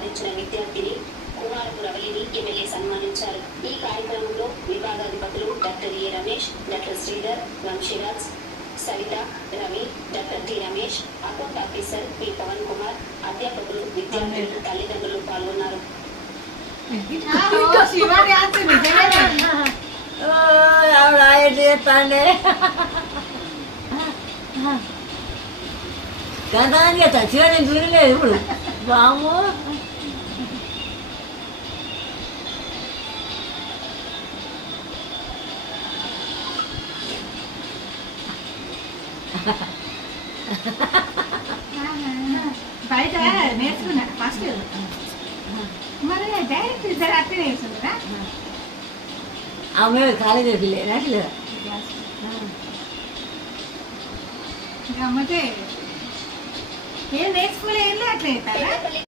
సాధించిన విద్యార్థిని కుమారపు రవలిని ఎమ్మెల్యే సన్మానించారు. ఈ కార్యక్రమంలో విభాగాధిపతులు doctor A Ramesh, doctor Sridhar, Vamshiraj, Savitha, Ravi, doctor T Ramesh, account officer P Pavan Kumar, అధ్యాపకులు, విద్యార్థులు, తల్లిదండ్రులు పాల్గొన్నారు. గతానికి చచ్చిగా నేను చూడలేదు ఇప్పుడు బాము. బయట నేర్చుకున్నా ఫస్ట్, మరి డైరెక్ట్ ఇద్దరు అట్లా నేర్చుకున్నారా? ఆమె కాలేజీ పిల్లే అమ్మతే ఏం నేర్చుకోలే అట్లా అవుతారా?